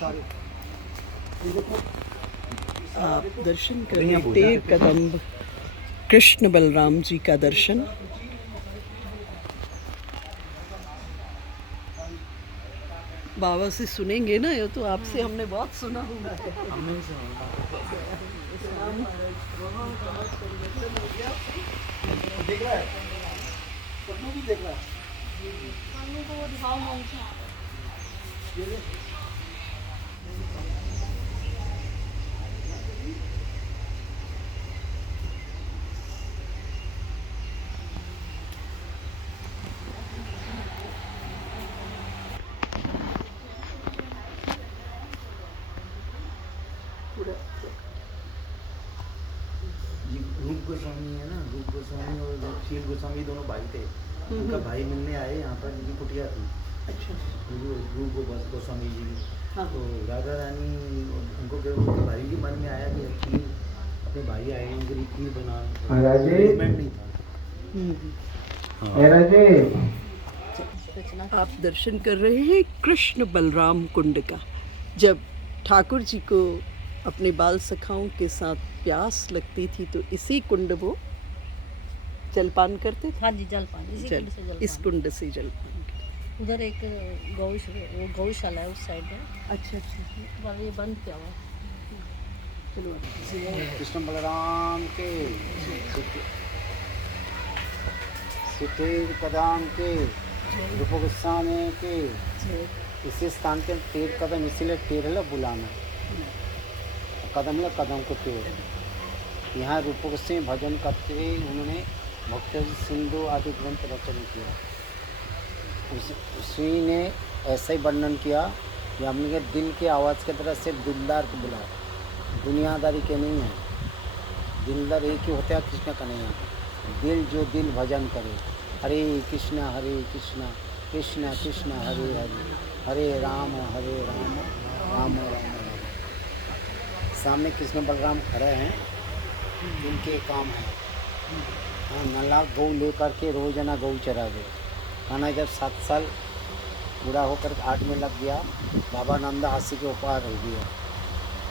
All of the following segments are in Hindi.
आप दर्शन करें 13 कदम कृष्ण बलराम जी का दर्शन। बाबा से सुनेंगे ना, ये तो आपसे हमने बहुत सुना हुआ है। देख रहा है, पन्नू भी देख रहा है। पन्नू को वो दिखाओ मौन सा। रूप गोस्वामी है ना, रूप गोस्वामी और शील गोस्वामी दोनों भाई थे। उनका भाई मिलने आए यहाँ पर, जिनकी कुटिया थी। अच्छा। रूप गोस्वामी जी। हाँ। तो राधा रानी उनको उनके भाई के मन में आया कि खीर, अपने भाई आए उनके लिए खीर बना। अरेंजमेंट नहीं था। आप दर्शन कर रहे हैं कृष्ण बलराम कुंड का। जब ठाकुर जी को अपने बाल सखाओं के साथ प्यास लगती थी तो इसी कुंड वो जलपान करते थे। हाँ जी, जलपान इसी कुंड से जलपान। इस कुंड से जलपान करते। उधर एक गौशाला है उस साइड में। अच्छा अच्छा। पर ये बंद किया हुआ है। चलो कृष्ण बलराम के सुतेर कदम के रूप गोस्वामी के इसी स्थान के 13 कदम, इसीलिए 13 बुलाना। कदम कदम को टेढ़। यहाँ रूप गोस्वामी भजन करते हुए उन्होंने भक्ति सिंधु आदि ग्रंथ रचना किया। उसी ने ऐसा ही वर्णन किया कि हमने दिल की आवाज़ की तरह से दिलदार को बुलाया, दुनियादारी के नहीं है। दिलदार एक ही होता है, कृष्ण का नहीं है। दिल जो दिल भजन करे, हरे कृष्णा कृष्ण कृष्ण हरे हरे, हरे राम राम राम। सामने कृष्ण बलराम खड़े हैं, जिनके काम है हाँ नला गौ लेकर के रोजाना गौ चरा दे। खाना जब 7 साल बूढ़ा होकर 8 में लग गया, बाबा नंदा हासी के उपहार हो गया।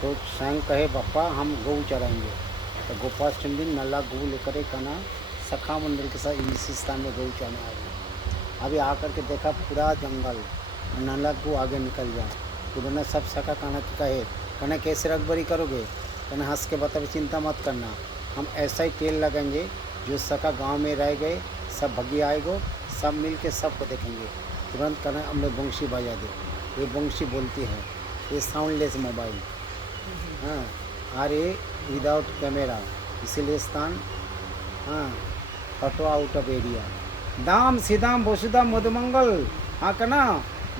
तो स्वयं कहे पप्पा हम गौ चराएंगे। तो गोपाष्टमी दिन नला गौ लेकर खाना सखा मंदिर के साथ इसी स्थान में गौ चराने आ गए। अभी आकर के देखा पूरा जंगल, नला गौ आगे निकल जाए। उन्होंने सब सखा कहना कहे, कहना कैसे रखबरी करोगे? कहना हंस के बताओ, चिंता मत करना, हम ऐसा ही तेल लगाएंगे जो सका गांव में रह गए सब भगी आएगो, सब मिल के सबको देखेंगे। तुरंत कहना हमने बंशी बजा दे। ये बंशी बोलती है, ये साउंडलेस मोबाइल हाँ, अरे विदाउट कैमरा, इसीलिए स्थान हाँ फोटो आउट ऑफ एरिया। दाम सीधाम वसुधाम मधुमंगल हाँ कहना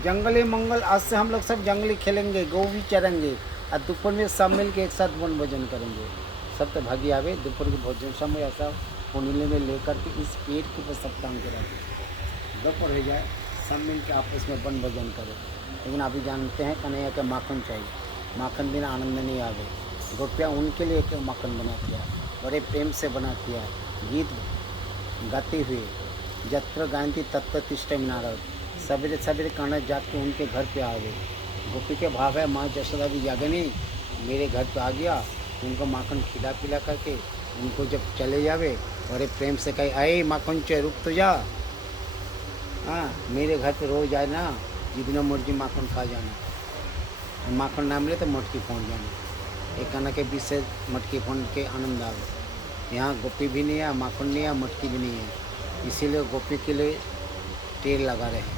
जंगली मंगल। आज से हम लोग सब जंगली खेलेंगे, गौ भी चरेंगे और दोपहर में सब मिल के एक साथ वन भोजन करेंगे। सब तो भागी आवे दोपहर के भोजन समय ऐसा पुनीले में लेकर के इस पेट के ऊपर सब काम कराते, दोपहर हो जाए सब मिल के आपस में वन भोजन करें। लेकिन अभी जानते हैं कन्हैया के माखन चाहिए, माखन बिना आनंद नहीं आवे। गोपियाँ उनके लिए एक माखन बना दिया, बड़े प्रेम से बना दिया। गीत गाते हुए जत्र गायंती तत्व तिष्ठे नारद, सवेरे सवेरे कहना जाके उनके घर पे आ गए। गोपी के भाव है, माँ जशोदा भी जागे नहीं, मेरे घर पे आ गया। उनको माखन खिला पिला करके उनको जब चले जावे, बड़े प्रेम से कहे आए माखन चे रुक तो जा, हाँ मेरे घर पे रोज आए ना, जितना मर्जी माखन खा जाना। माखन ना मिले तो मटकी फोड़ जाना। एक कहना के बीच से मटकी फोड़ के आनंद आवे। यहाँ गोपी भी नहीं है, माखन नहीं है, मटकी भी नहीं है, इसीलिए गोपी के लिए तेल लगा रहे हैं।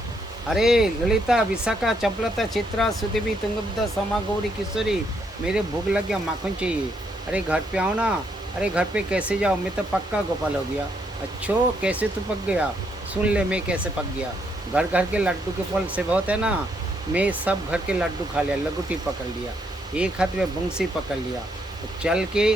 अरे ललिता विशाखा चंपलता चित्रा सुदेवी तुंगभद्रा समा गौरी किशोरी, मेरे भूख लग गया, माखन चाहिए। अरे घर पे आओ ना। अरे घर पे कैसे जाओ, मैं तो पक्का गोपाल हो गया। अच्छो कैसे तू पक गया? सुन ले मैं कैसे पक गया। घर घर के लड्डू के फल से बहुत है ना, मैं सब घर के लड्डू खा लिया, लगुटी पकड़ लिया, एक हाथ में बंसी पकड़ लिया। तो चल के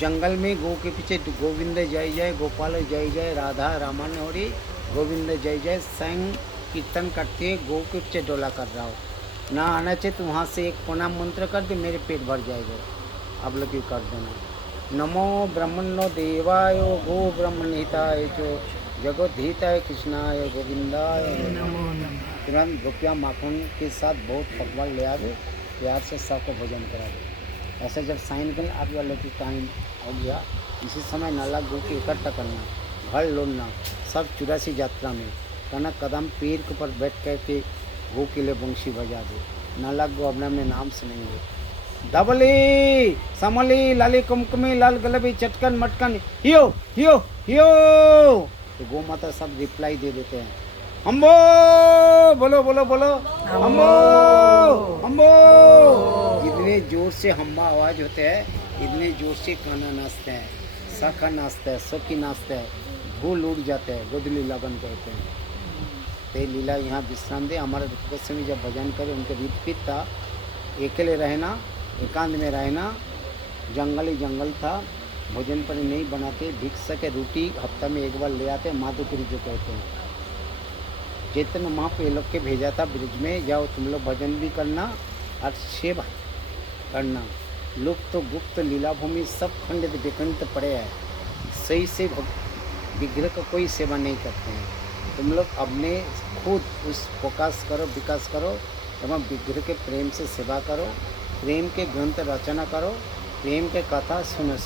जंगल में गौ के पीछे गोविंद जय जय, गोपाल जय जय, राधा रामायण हो रही, गोविंद जय जय संग कीर्तन करते गौ के पीछे डोला कर रहा हो। ना आना चाहिए तो वहाँ से एक प्रणाम मंत्र कर दे, मेरे पेट भर जाएगा। आप लोग कर देना। नमो ब्रह्मणो देवाय गो ब्रह्मणिताय जो जगोधीताय कृष्णाय गोविंदाय नमो। तुरंत गोपियाँ माखन के साथ बहुत पकवान ले आवे, प्यार से सबको भोजन करा दे। ऐसे जब साइन करने आप वाले की टाइम हो गया, इसी समय नाला गो के इकट्ठा करना, घर लौटना, सब 84 यात्रा में कहना कदम पेड़ के ऊपर बैठ कर के गो के लिए बंशी बजा दे। नाला गो अपने अपने नाम सुनेंगे, धबली समली लाली कुमकुमी लाल गलबी चटकन मटकन हियो हियो हियो, तो गो माता सब रिप्लाई दे देते हैं, अम्बो बोलो बोलो बोलो अम्बो अम्बो। इतने जोर से हम्बा आवाज होते हैं, इतने जोर से काना नाचते हैं, सखा नाचते हैं, सखी नाचते हैं, भूल उड़ जाते हैं, गोदली लगन कहते हैं। ते लीला यहाँ विश्राम दे। हमारे में जब भजन करे उनके रीत था अकेले रहना, एकांत में रहना, जंगल ही जंगल था, भोजन पर नहीं बनाते, भिक्षा के रोटी हफ्ता में एक बार ले आते, माधुपुरी जो कहते हैं। चैतन्य माँ पे लोग के भेजा था ब्रिज में, जाओ तुम लोग भजन भी करना और सेवा करना। लुप्त तो गुप्त लीला भूमि सब खंडित विखंडित पड़े हैं, सही से विग्रह का कोई सेवा नहीं करते हैं। तुम लोग अपने खुद उस फोकस करो, विकास करो एवं विग्रह के प्रेम से सेवा करो, प्रेम के ग्रंथ रचना करो, प्रेम के कथा सुनो।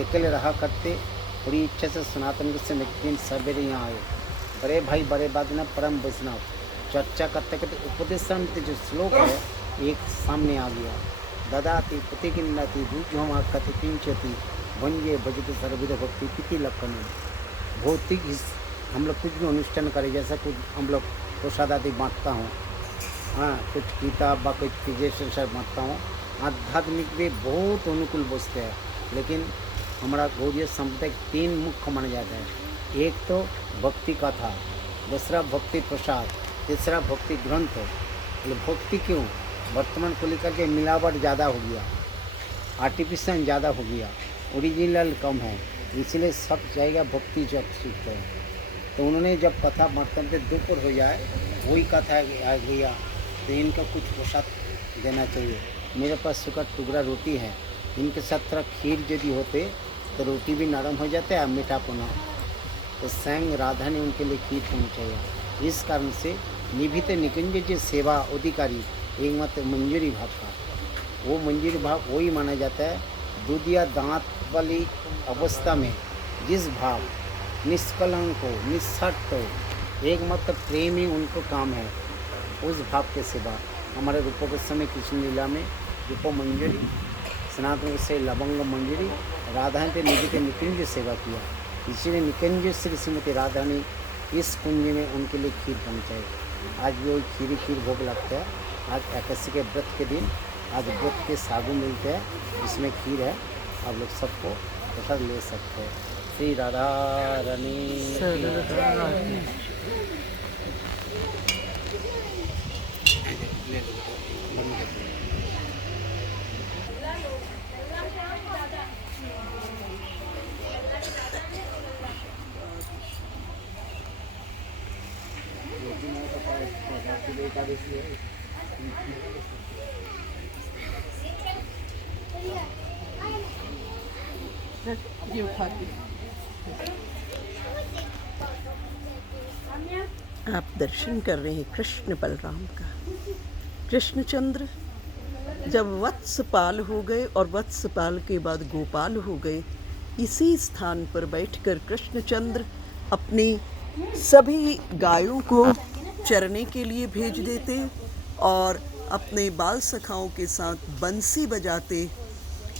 अकेले रहा करते, पूरी इच्छा से सनातन से एक दिन सवेरे यहाँ आए। बड़े भाई बड़े बात न परम वैष्णव चर्चा करते करते उपदेशामृत जो श्लोक है एक सामने आ गया। ददाति पुति किन्नति भूजोमा कति किंचति वंजे भजते सर्वविध भक्ति किति लक्षण। भौतिक हम लोग कुछ भी अनुष्ठान करें, जैसा कुछ हम लोग प्रसाद आदि बांटता हूँ, हाँ कुछ किताब व कुछ चीज़ें से बांटता हूँ, आध्यात्मिक भी बहुत अनुकूल बसते हैं। लेकिन हमारा गौड़ीय संप्रदाय 3 मुख्य माना जाता है। एक तो भक्ति कथा, दूसरा भक्ति प्रसाद, तीसरा भक्ति ग्रंथ। भक्ति क्यों? वर्तमान को लेकर के मिलावट ज़्यादा हो गया, आर्टिफिशियल ज़्यादा हो गया, ओरिजिनल कम है, इसलिए सब जाएगा भक्ति जब सीखते हैं। तो उन्होंने जब कथा बांटते थे दोपहर हो जाए वही कथा आ गया, तो इनका कुछ प्रसाद देना चाहिए। मेरे पास सूखा टुकड़ा रोटी है, इनके साथ थोड़ा खीर यदि होते तो रोटी भी नरम हो जाता है, मीठा पुना। तो स्वयं राधा ने उनके लिए खीर पहुँचाया। इस कारण से निभित निकुंज जो सेवा अधिकारी एक मात्र मंजूरी भाव का, वो मंजूरी भाव वही माना जाता है। दूध या दांत वाली अवस्था में जिस भाव निष्कलंक हो, निस्वार्थ हो, एक मात्र प्रेम ही उनको काम है, उस भाव के सेवा। हमारे रूपों के समय कृष्ण लीला में रूपो मंजूरी, सनातन से लवंग मंजूरी, राधा ने निभित निकुंज सेवा किया। इसीलिए निकुंज श्री श्रीमती राधा ने इस कुंज में उनके लिए खीर पहुँचाई। आज भी वही खीर भोग लगता है। आज एकादशी के व्रत के दिन आज व्रत के सागु मिलते हैं, इसमें खीर है, आप लोग सबको प्रसाद ले सकते हैं। श्री राधा रानी ये उठा के आप दर्शन कर रहे हैं कृष्ण बलराम का। कृष्णचंद्र जब वत्सपाल हो गए और वत्सपाल के बाद गोपाल हो गए, इसी स्थान पर बैठकर कृष्णचंद्र अपनी सभी गायों को चरने के लिए भेज देते और अपने बाल सखाओं के साथ बंसी बजाते,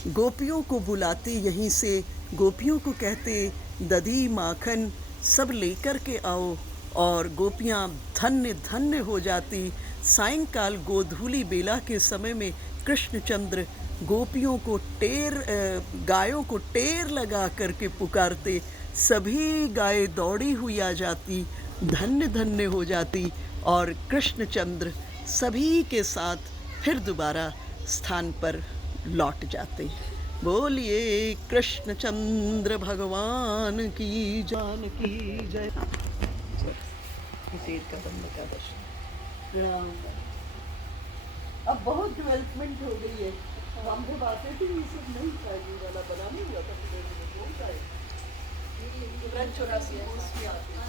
गोपियों को बुलाते, यहीं से गोपियों को कहते दधी माखन सब लेकर के आओ, और गोपियाँ धन्य धन्य हो जाती। सायंकाल गोधूली बेला के समय में कृष्णचंद्र गोपियों को गायों को टेर लगा करके पुकारते, सभी गायें दौड़ी हुई आ जाती, धन्य धन्य हो जाती, और कृष्णचंद्र सभी के साथ फिर दोबारा स्थान पर लौट जाते। बोलिए कृष्णचंद्र भगवान की जान की जय। तीर कदम का दर्शन। अब बहुत डेवलपमेंट हो गई है। हम जब आते थे ये सब नहीं था, ये वाला बना नहीं हुआ था। 84 है उसमें आते थे।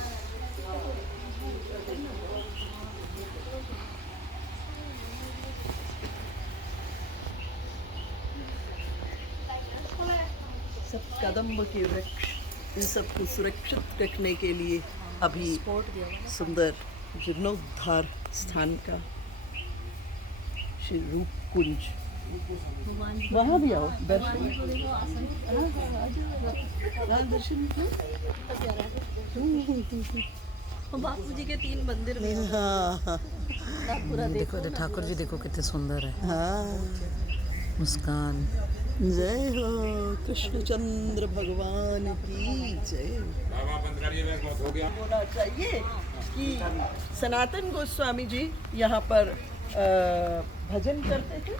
कदम्ब के वृक्ष, इन सबको सुरक्षित रखने के लिए अभी स्पॉट दिया हुआ है। सुंदर जीर्णोद्धार स्थान का श्री रूप कुंज, भगवान जी वहाँ भी आओ दर्शन, भगवान जी को देखो आसन हाँ, दर्शन किए। कितना प्यारा है। और बापू जी के 3 मंदिर भी हैं। हाँ हाँ ना पूरा देखो देखो ठाकुर जी देखो कितने सुंदर है, हाँ, मुस्कान। जय हो कृष्णचंद्र भगवान की जय। होना चाहिए कि सनातन गोस्वामी जी यहाँ पर भजन करते थे,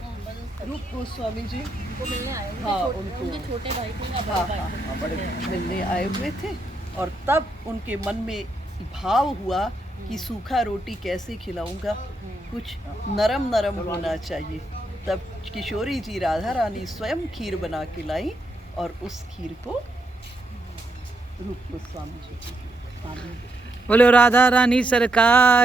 रूप गोस्वामी जी उनको मिलने आए उनके हाँ, छोटे- उनके छोटे भाई थे ना हाँ बड़े हाँ भाई हाँ, बड़े मिलने आए हुए थे, और तब उनके मन में भाव हुआ कि सूखा रोटी कैसे खिलाऊंगा, कुछ नरम नरम होना चाहिए। तब किशोरी जी राधा रानी स्वयं खीर बना के लाई और उस खीर को रूप गोस्वामी जी को बोलो राधा रानी सरकार